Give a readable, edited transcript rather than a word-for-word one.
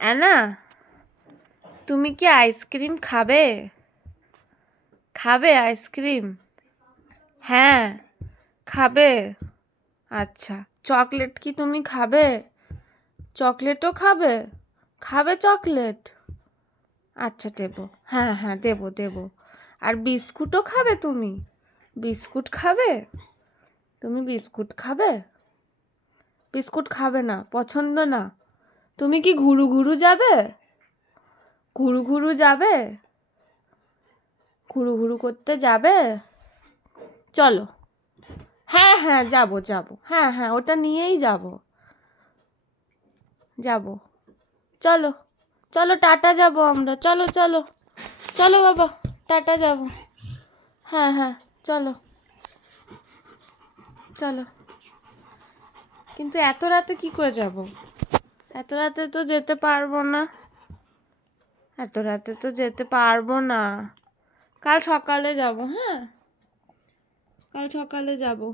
Anna, তুমি কি ice cream খাবে? খাবে আইসক্রিম? হ্যাঁ, খাবে। আচ্ছা, চকলেট কি তুমি খাবে? চকলেটও খাবে? খাবে চকলেট? আচ্ছা, দেবো। হ্যাঁ হ্যাঁ, দেবো দেবো। আর বিস্কুটও খাবে তুমি? বিস্কুট খাবে? তুমি বিস্কুট খাবে? বিস্কুট খাবে না, পছন্দ না। তুমি কি ঘুরু ঘুরু যাবে? ঘুরু ঘুরু যাবে? ঘুরু ঘুরু করতে যাবে? চলো। হ্যাঁ হ্যাঁ, যাবো যাবো। হ্যাঁ হ্যাঁ, ওটা নিয়েই যাবো। যাবো। চলো চলো, টাটা যাবো আমরা। চলো চলো চলো বাবা, টাটা যাবো। হ্যাঁ হ্যাঁ, চলো চলো। কিন্তু এত রাতে কি করে যাব? এত রাতে তো যেতে পারবো না। এত রাতে তো যেতে পারবো না। কাল সকালে যাব। হ্যাঁ, কাল সকালে যাব।